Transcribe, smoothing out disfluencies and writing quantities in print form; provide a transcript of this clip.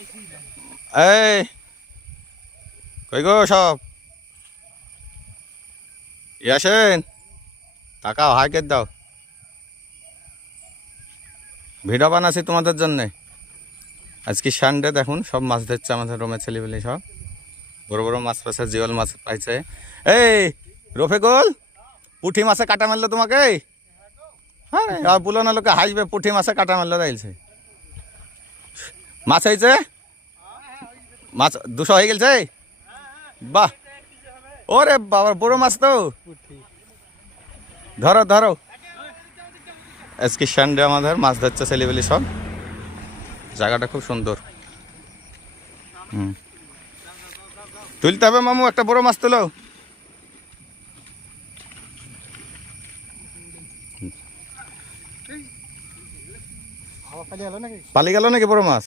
এই কই গো সব আসেন, তাকাও হাইকে দাও, ভিডিও বানাচ্ছি তোমাদের জন্যে। আজকে সানডে, দেখুন সব মাছ ধরছে আমাদের রুমের ছেলেবেলে, সব বড় বড় মাছ পাইছে, জিওল মাছ পাইছে। এই রফিকুল, পুঁটি মাছে কাটা মারলো তোমাকে? হ্যাঁ, আর বলো না, লোকে হাসবে, পুঁটি মাছে কাটা মারলো তাইছে। মাছ হয়েছে, মাছ 200 হয়ে গেছে। বাহ, ওরে বাবা, বড় মাছ তো। ধরো ধরো, আজকে সানডে আমাদের মাছ ধরছে ছেলেবেলে সব। জায়গাটা খুব সুন্দর। তুলতে হবে মামু, একটা বড় মাছ তোলো। পালিয়ে গেল নাকি বড় মাছ?